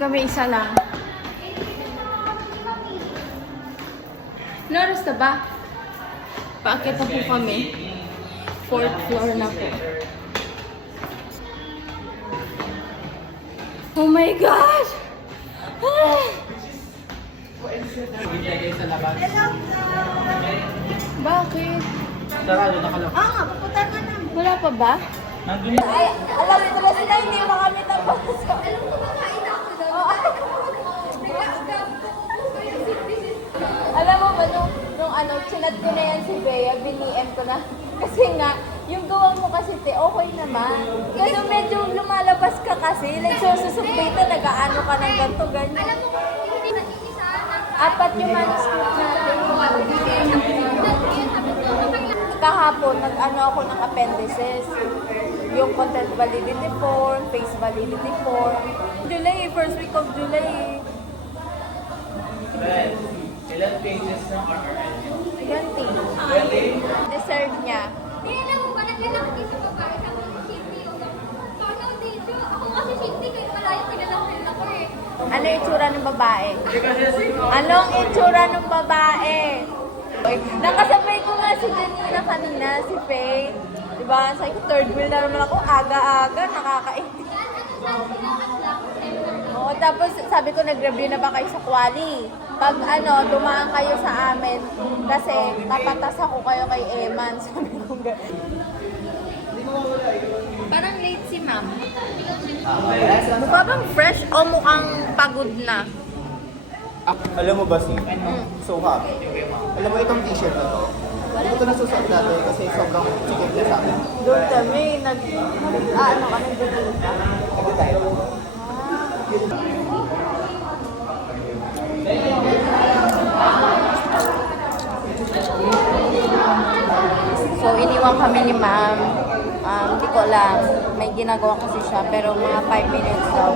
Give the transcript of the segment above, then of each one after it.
kami isa lang. Notice na ba? Paakit na po kami. 4th floor na po. Oh my gosh! Ah! Bakit? Sarado, nakalak. Pupunta ka na. Wala pa ba? Nandun Ay, alam mo na sila, hindi pa kami tapos. Alam mo ba kain ako doon? Alam mo ba, nung chinat ko na yan si Bea, biniem ko na. Kasi nga, yung gawa mo kasi, te, okay naman. Kasi medyo lumalabas ka kasi, like, sususubay talaga, ano ka ng ganito, ganyan. Alam mo, hindi na isa. 4 yung manuscript natin. Kahapon, nag-ano ako ng appendices. Yung content validity form, face validity form. July, first week of July. Ilan pages ng RRL? 20. Deserve niya. Hindi, alam mo ba, naglalaki dito sa babae, sabi ko si Shifty yung Tono dito. Ako kasi Shifty, kayo malayo, pinalawin ako eh. Ano yung itsura ng babae? Anong itsura ng babae? Nakasabay ko nga si Janina kanina, si Faye. Diba? Sabi ko, third wheel na naman ako. Aga-aga, nakakainis. Oo, tapos sabi ko, nag-review na ba kayo sa Quali? Pag dumaan kayo sa amin, kasi tapatas ako kayo kay Eman. Sabi ko, parang late si ma'am. Mukha bang fresh o mukhang pagod na? Alam mo ba si? So happy. Alam mo itong t-shirt na to? Hindi ko ito nasusuot dati kasi sobrang sikip na sa akin. Doon kami, nag-date ka? Hindi tayo. So, iniwan kami ni ma'am. Hindi ko alam. May ginagawa kasi siya, pero mga 5 minutes daw.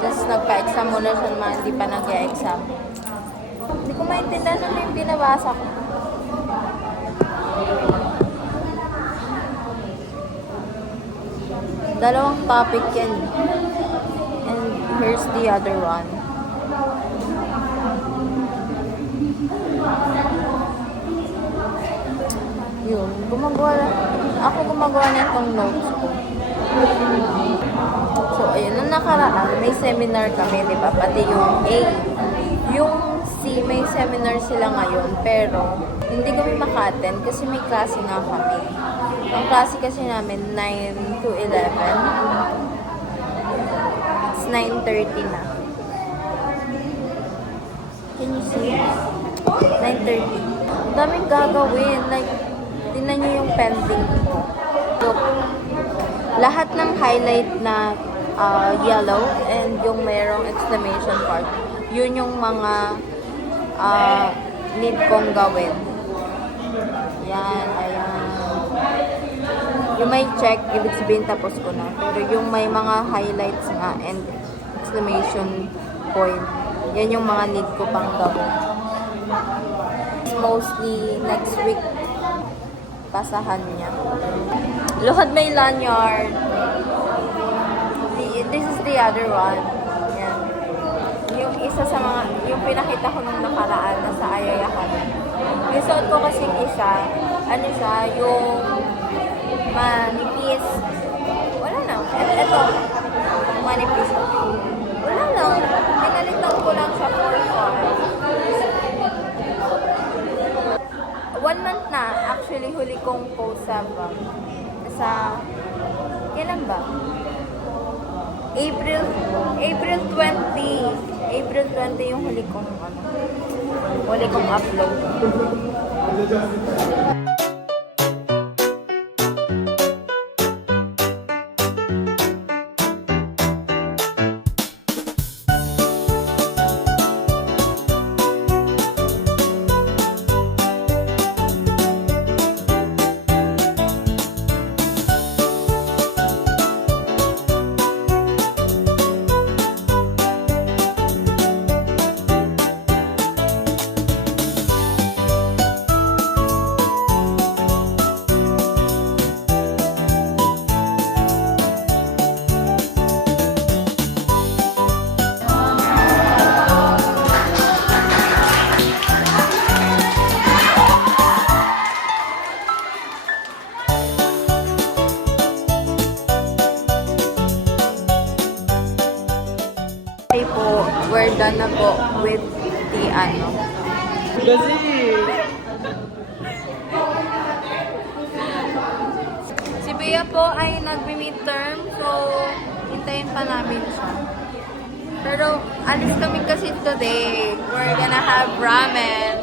Tapos nagpa-exam muna siya naman, hindi pa nag-e-exam. Hindi ko maintindihan ano yung binabasa ko. Dalawang topic yan. And here's the other one. Yun, ako gumagawa na itong notes ko. So, ayun, nung nakaraan, may seminar kami, di ba? Pati yung A. Yung C, may seminar sila ngayon, pero hindi kami maka-attend kasi may klase nga kami. Ang klase kasi namin, 9 to 11. It's 9:30 na. Can you see? 9:30. Ang daming gagawin. Like, tingnan nyo yung pending ko. Look, lahat ng highlight na yellow and yung merong exclamation part, yun yung mga need kong gawin. Yan, ayan. Yung may check, ibig sabihin tapos ko na. Pero yung may mga highlights nga and exclamation point, yan yung mga need ko pang gawin. Mostly next week pasahan niya. Luhad may lanyard. This is the other one. Yan. Yung isa sa mga, yung pinakita ko nung nakaraan na sa Ayayakan. Yung suot ko kasing isa, ano siya, yung manipis. Wala na. Ito, manipis. Wala lang. Pinalitan ko lang sa 1 month na, actually, huli kong post sa kailan ba? April 20 yung huli kong upload. with the ano. Kasi, Si Bea po ay nag-midterm, so hintayin pa namin siya. Pero alis kami kasi today. We're gonna have ramen.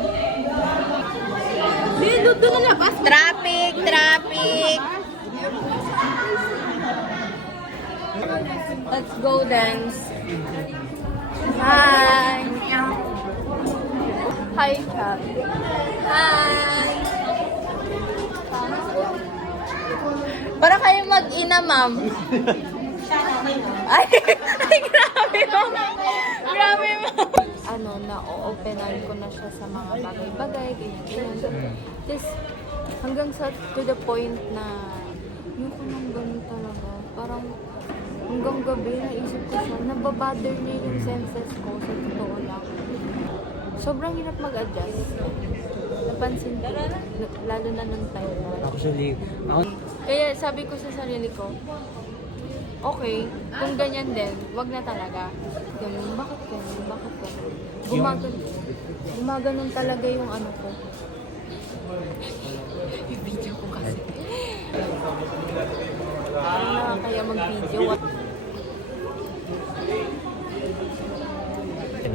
Doon na labas. Traffic! Let's go dance. Hi! Hi, Chad. Hi! Para kayo mag-ina, ma'am. Ay, grabe mo. Grabe mo. Ano, na-openan ko na siya sa mga bagay-bagay, ganyan. Tapos, hanggang sa to the point na, yung ko nang ganun talaga. Parang, hanggang gabi, naisip ko siya, nababother niya yung senses ko sa totoo lang. Sobrang hirap mag-adjust. Napansin ko, lalo na nung time na. actually, ako, Kaya sabi ko sa sarili ko, okay, kung ganyan din, wag na talaga. Ganun, bakit ganun? Gumaganon talaga yung ano ko. Yung video ko kasi. Kaya mag-video.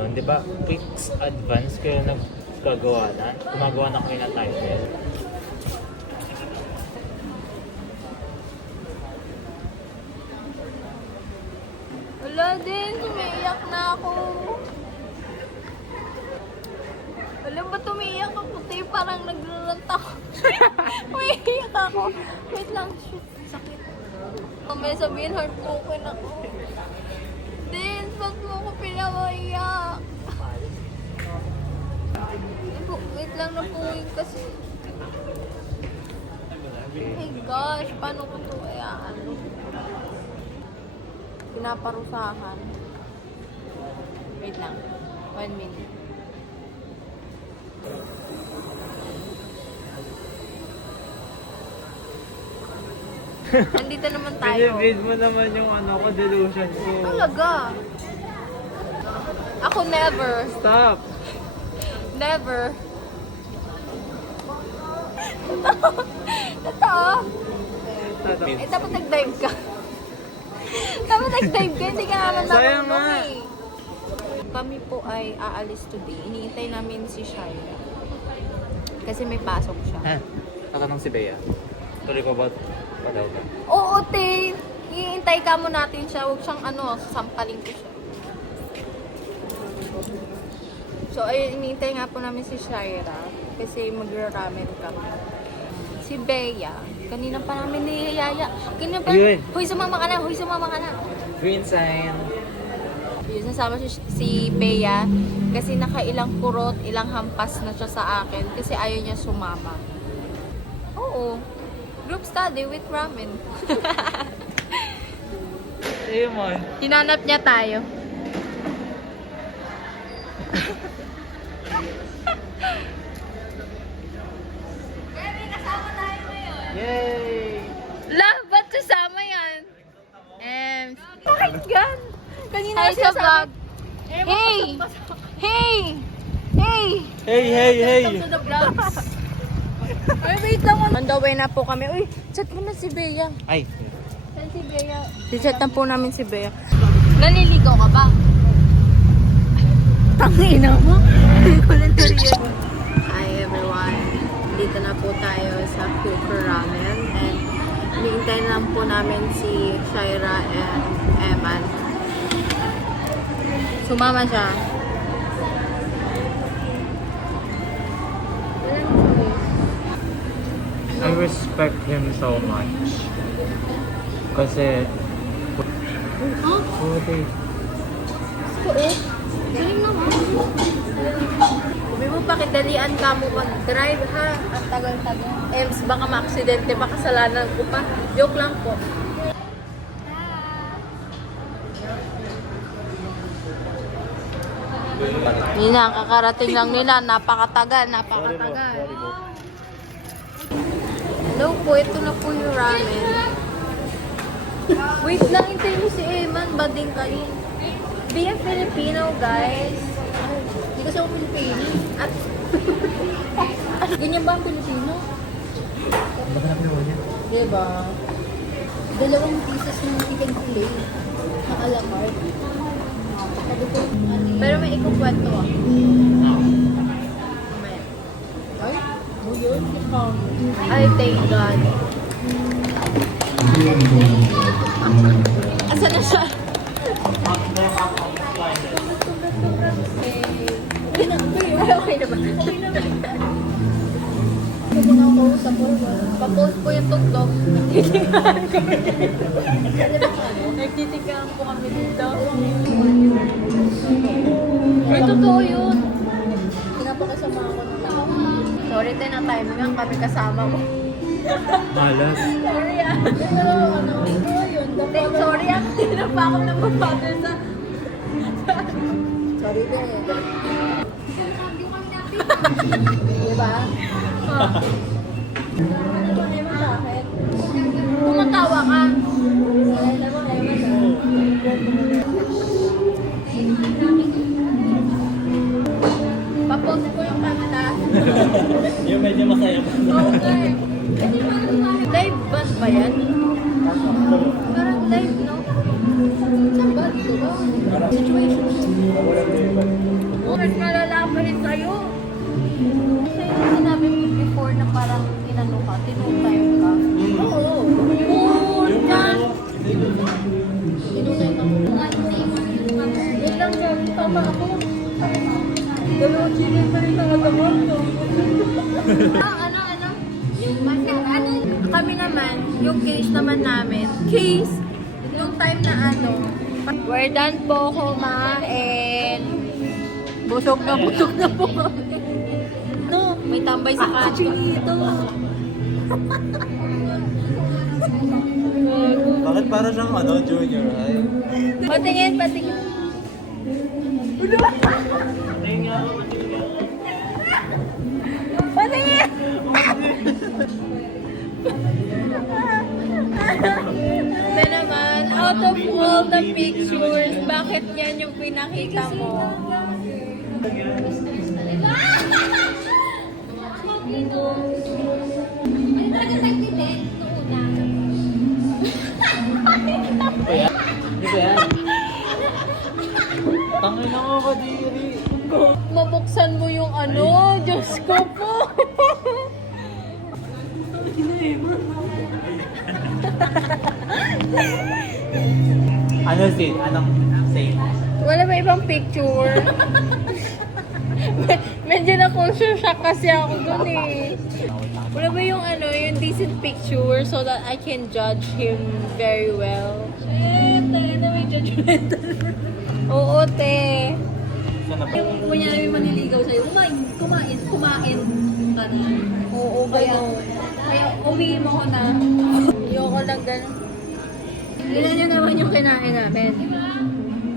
yun, di ba, weeks advance kayo gumagawa na kayo ng title. Wala din, umiiyak na ako. Alam ba tumiiyak ako? Puti, parang nagrurant ako. Umiiyak ako. Wait lang, shoot, sakit. May sabihin heartbroken ako. Din, wag mo ako pinamaiyak. Wait lang na po yun kasi. Oh my gosh, paano ko ito ayaan? Pinaparusahan. Wait lang. 1 minute. Nandito naman tayo. Binibid mo naman yung ano ko, delusion ko. Talaga. Ako never. Stop! Never. Totoo. Eh, dapat nag-dive ka. Dapat nag-dive ka, hindi ka naman Sayang marunong nga. eh. Kami po ay aalis today. Iniintay namin si Shaira. Kasi may pasok siya. Ha? Tatanong si Bea. Tuloy ko ba daw ka? Oo, te. Iintay ka mo natin siya. Huwag siyang sasampaling ko siya. So, ayun, iniintay nga po namin si Shaira. Kasi magra-ramen kami. Si Bea, kanina pa namin niyayaya. Kanina pa, Ayun. huy, sumama ka na. Green sign. Yun, nasama si Bea kasi nakailang kurot, ilang hampas na siya sa akin kasi ayaw niya sumama. Oo. Group study with ramen. Ayun mo. Hinanap niya tayo. Yay! Love, ba't susama yan? Bakit gan? Kanina hi sa vlog. Hey! Hey! Hey! Hey! Welcome to the vlogs. Ay, wait lang. On the way na po kami. Uy, chat mo na si Bea. Ay! Saan si Bea? Si-chat na po namin si Bea. Naliligaw ka ba? Tangina mo. Hindi ko lang nariyan. Hi everyone. Dito na po tayo sa Cooker Ramen. And hinihintay lang po namin si Shaira and Eman. Sumama siya. I respect him so much. Kasi... Huh? Okay. Galing naman. Sabi mo, pakidalian ka mo mag-drive ha. Ang tagal-tagal. Ems, baka ma-aksidente, baka kasalanan ko pa. Joke lang po. Nina, kakarating lang nila. Napakatagal. Hello po, ito na po yung ramen. Wait lang, hintayin mo si Eman. Bading kayo. Be a Filipino, guys. kasi ako Pilipino. At ganyan ba ang Pilipino? Diba? 2 pieces ng chicken fillet na a la carte. Sabi ko, Pero may ikukwento ako. ay, mo yun? I thank God. Asa na siya? Okay na ba? Hindi na ako kausap ko. Pa-post po yung tugtog. Nagtitigaan po kami dito. Ay, totoo yun. Pinapakasama ako ng tao. Sorry, tayo na timing kami kasama mo. Malas. Sorry ah. Ayun, dapat. Sorry ah. Hindi na pa ako nagpa-father sa... Sorry din. Sabi ko kami Diba? Tumatawa ka. Pa-post ko yung kanta. Yung medyo masaya pa. Okay. Live band ba yan? Parang live, no? Saan ba? Dito ba? Situation. Mas malalaman rin sa'yo. Kasi yung sinabi mo before na parang inano ka, tinutime ka. Oo. Puta! Tinunay ako. Wait lang, gabi. Tama ako. Dalawang chili pa rin nakagawa ko. Ano? Kami naman, yung case naman namin, yung time na we're done po kumain. Busog na po kami. No, may tambay sa kanto. Si Chinito. Bakit para siyang junior high? Patingin. Patingin! Ito naman, out of all the pictures, bakit yan yung pinakita mo? Ay, talaga safety net. Noong una. Di ba yan? Tangin na ako, Kadiri. Mabuksan mo yung Diyos ko po! Ano scene? Anong scene? Wala ba ibang picture? Medyo na-culture shock kasi ako dun eh. Wala ba yung yung decent picture so that I can judge him very well? May judgmental. Oo, te. Saan na ba? Kunyari may maniligaw sa'yo, kumain ka na. Oo, ganun. Kaya umiim ako na. Ayoko lang ganun. Ilan niya naman yung kinain namin?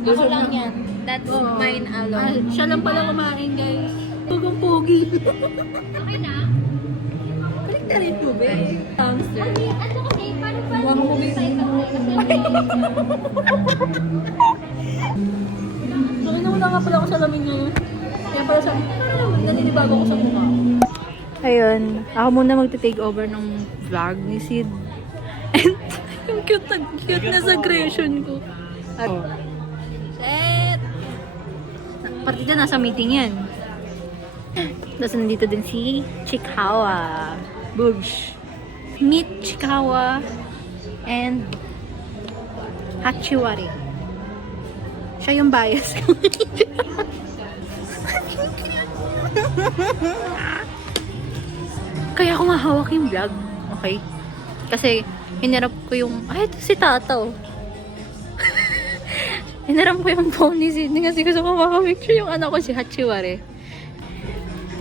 Ako lang yan. That's Oo. mine alone. Siya lang pala kumain, guys. Pugang pogi. Okay na? Balik na rin po, be. Hamster. Ano kasi, parang Huwag mo big- side ako kasi So, inuna nga pala ako sa lamin ngayon. Kaya pala sabi, naninibago ako sa mukha. Ayun, ako muna magte-take over ng vlog ni Sid. And yung cute na sa aggression ko. At, shit! Partida nasa meeting yan. Tapos nandito din si Chikawa. Boobs. Meet Chikawa and Hachiwari. Siya yung bias ko. Kaya ako mahawak yung vlog. Okay? Kasi, hinarap ko yung... Ay, ito si Tataw. Hinarap ko yung phone ni Sydney kasi gusto ko makapicture yung anak ko si Hachiwari.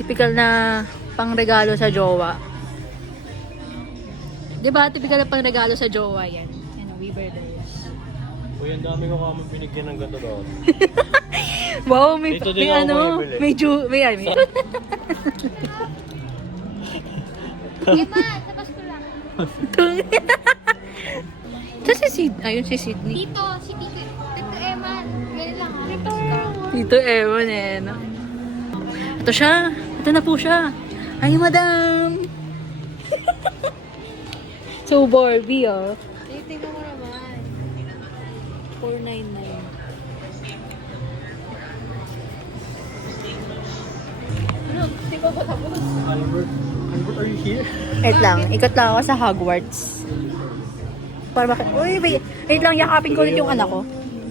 Typical na pangregalo sa jowa. Diba? Typical na pangregalo sa jowa yan. Yan, Weaver Bears. Uy, ang dami ko kami binigyan ng ganito daw. Wow, may, Dito din may ako ano, bumibili. may Eba, sa Pasko lang. Ito si Sid. Ayun si Sydney. Dito, si Tito Eman. Ganun lang, Pasko. Tito Ewan eh. No? Ito siya. Ito na po siya. Ay, madam! So, Barbie, oh. Tingnan mo naman. 499. Albert, are you here? Wait lang, ikot lang ako sa Hogwarts. Para bakit? Uy, wait lang, yakapin ko ulit yung anak ko.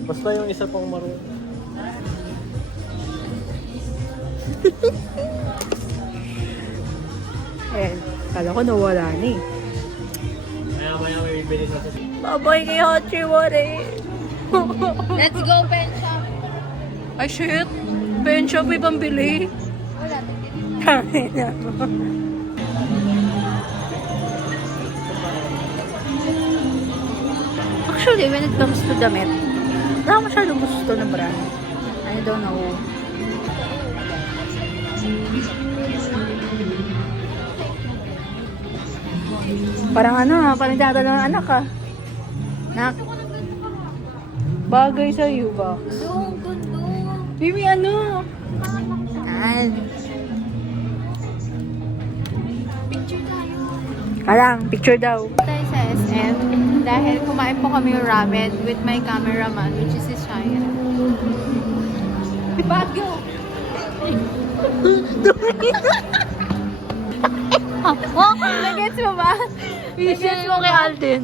Basta yung isa pang marunong. Eh, kala ko nawala na eh. Maya may bibili na sa Babay kay Hachiwari. Let's go, pen shop. Ay, shit. Pen shop may pambili. Wala. Actually, when it comes to damit, wala ko masyadong gusto na brand. I don't know. Parang ano ha, parang dadala ng anak ha. Nak, bagay sa iyo ba? Doon, doon. Baby, ano? Yan. Picture tayo. Kalang, picture daw. Tayo sa SM dahil kumain po kami yung ramen with my cameraman, which is si Shaya. Baguio! Nagets mo ba? Visit mo kay Alden.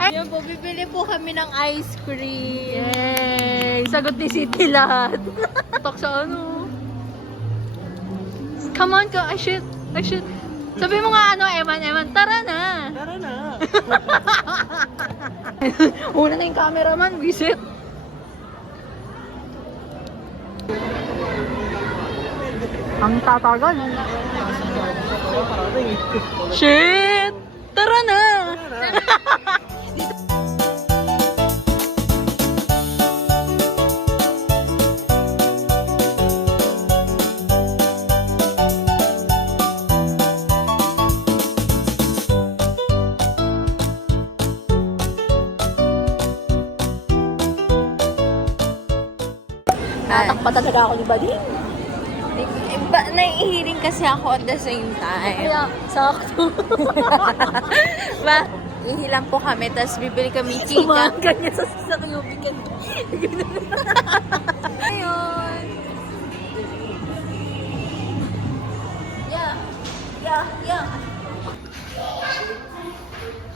Ayun po, bibili po kami ng ice cream. Yay! Sagot ni City lahat. Tok sa ano. Come on, ka. Ay, shit. Ay, shit. Sabi mo nga ano, Eman, tara na. Tara na! Una na yung cameraman, visit. Ang tatagal. Shit! Tara na! Natakpa talaga ako ni Buddy. Naiihiling kasi ako at the same time. Kaya, sakto. Ba, ihilang po kami, tapos bibili kami chika. Sumahan ka niya sa kayubigan. Ayun. Yeah.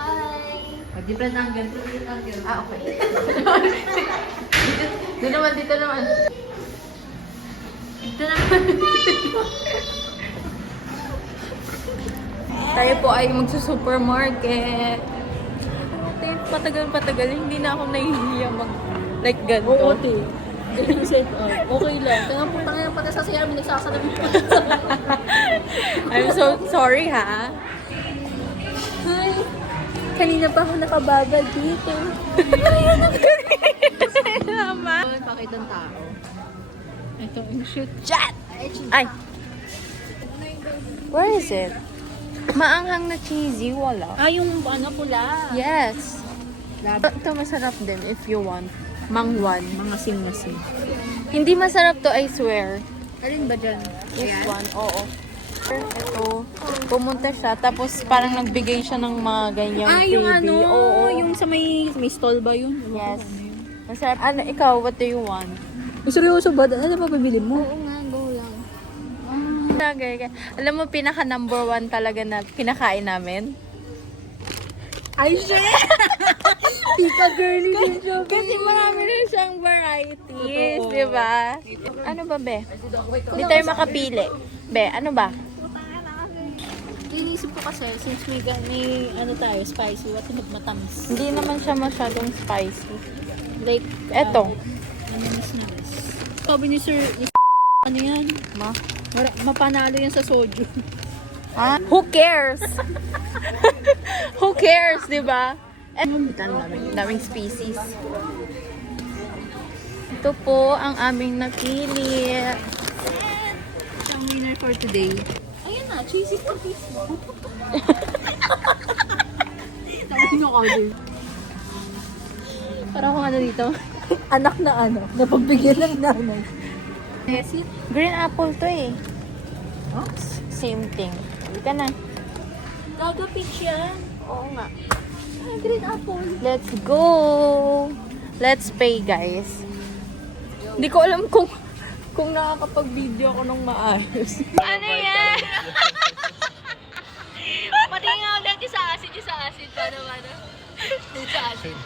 Hi. Different angle. Ah, okay. Dito naman. Dito naman. Tayo po ay magsusupermarket. Patagal, hindi na ako nahihiya mag like ganito. Oo, te. Okay lang. Kaya po tayo pati sa siya, may nagsasalamin pa. I'm so sorry ha. Hi. Kanina pa ako nakababad dito. Tama. Pakita ng tao. Ito yung shoot. Chat! Ay! Where is it? Maanghang na cheesy, wala. Ah, yung ano pula. Yes. Ito masarap din if you want. Mangwan. Mga sing-masing. Hindi masarap to, I swear. Alin ba dyan? This one, oo. Ito, pumunta siya, tapos parang nagbigay siya ng mga ganyang Ah, yung freebie. ano, Oo. yung sa may stall ba yun? Yes. Masarap. Ano, ikaw, what do you want? Seryoso ba? Ano ba pabili mo? Oo nga, go lang. Okay. Alam mo, pinaka number 1 talaga na kinakain namin? Ay, shit! Pika girly din siya. Kasi marami rin siyang varieties, di ba? Ano ba, be? Hindi tayo makapili. Be, ano ba? Inisip ko kasi, since may ano tayo, spicy, what matamis. Hindi naman siya masyadong spicy. Like, Eto. na. Sabi ni Sir, ano yan? Mapanalo yan sa soju. Ah? Who cares? Who cares, di ba? Daming species. Ito po ang aming napili. Ang winner for today. Ayun na, cheesy cookies mo. Sabi nyo ka din. Parang kung ano dito, anak na ano, napagbigyan ng nanay. Green apple to eh. Same thing. Hindi ka na. Gaga peach yan. Oo nga. Green apple. Let's go! Let's pay, guys. Hindi ko alam kung nakakapag-video ako ng maayos. Ano yan? Pati nga ulit yung sa acid. Paano? Yung sa acid.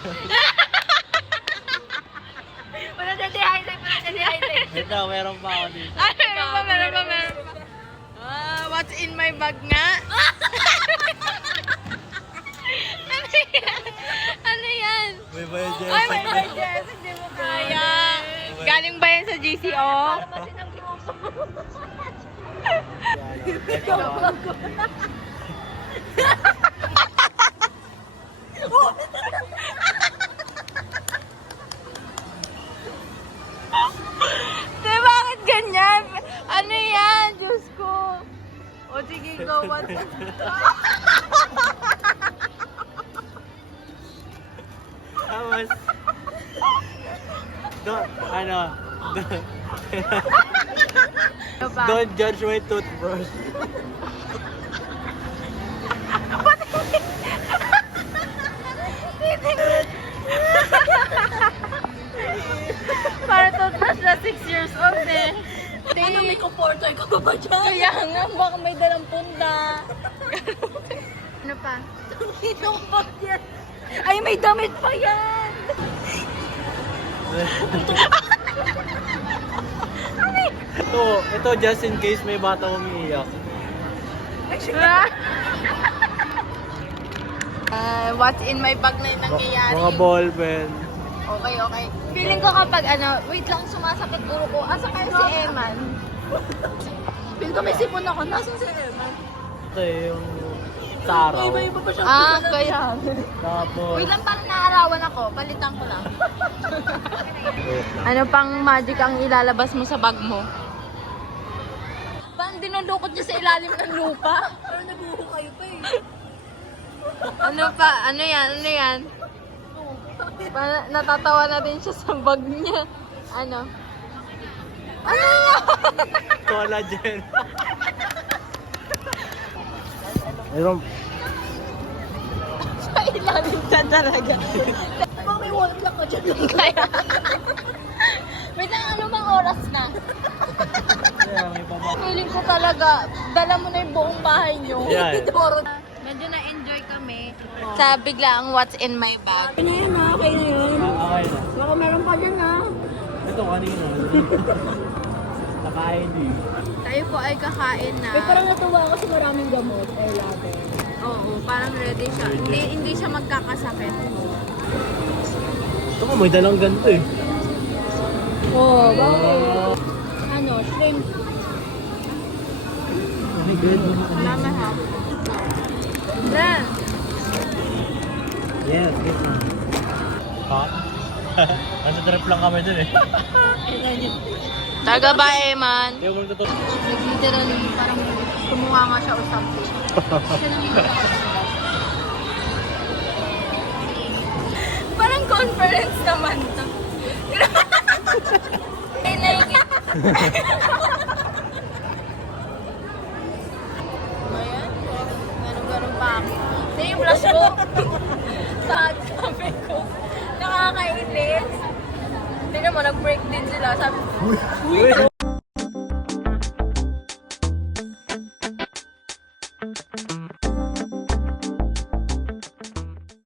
Wala na dehydrate. Ito, meron pa ako dito. Meron pa. What's in my bag nga? Ano yan? May bayad dyan. Ay, my God, Jess. Hindi mo kaya. Galing ba yan sa GCO? Di, bakit ganyan? Ano yan? Diyos ko. O sige, go. What? Tapos, don't judge my toothbrush. Para toothbrush na 6 years old eh. Ano, may comforter ka ba dyan? Kaya nga, baka may dalang punta. Ano pa? Ito pa yan. Ay, may damit pa yan. Ito just in case may bata umiiyak. What's in my bag na yung nangyayari? Mga ballpen. Okay. Feeling ko kapag wait lang, sumasakit ulo ko. Asa kayo si Eman? Feel ko may sipon ako. Nasaan si Eman? Ito yung sa araw. Iba-iba pa siya. Kaya. Tapos, Wait lang, parang naarawan ako. Palitan ko lang. Ano pang magic ang ilalabas mo sa bag mo? Parang dinulukot niya sa ilalim ng lupa. Pero nabuho kayo pa eh. Ano pa? Ano yan? Natatawa na din siya sa bag niya. Ano yan? collagen. Meron, Sa ilalim ka talaga. Baka may wall clock ka dyan. Kaya. Wait lang, ano bang oras na? may baba. Feeling ko talaga, dala mo na yung buong bahay niyo. Yan. Medyo na-enjoy kami sa biglaang what's in my bag. Okay na yan ha, okay na yan. Okay na. Baka meron pa dyan ha. Ito kanina. Nakain din. Tayo po ay kakain na. Eh, parang natuwa ako sa maraming gamot. I love it. Oo, parang ready siya. Hindi siya magkakasakit. Ito ko, may dalang ganito eh. Oh, bakit? Ano, shrimp. Ay, good. Salamat ha. Then, Yes, good na. Ha? Nasa trip lang kami dun eh. taga ba, Eman? Hindi ako magtutulog. Literally, parang kumuha nga siya o something. Parang conference naman to. I like it. Ayan, ganun pa ako. Ito yung blush ko. Sabi ko, nakakainis. Tingnan mo, nag-break din sila. Sabi ko, Uy!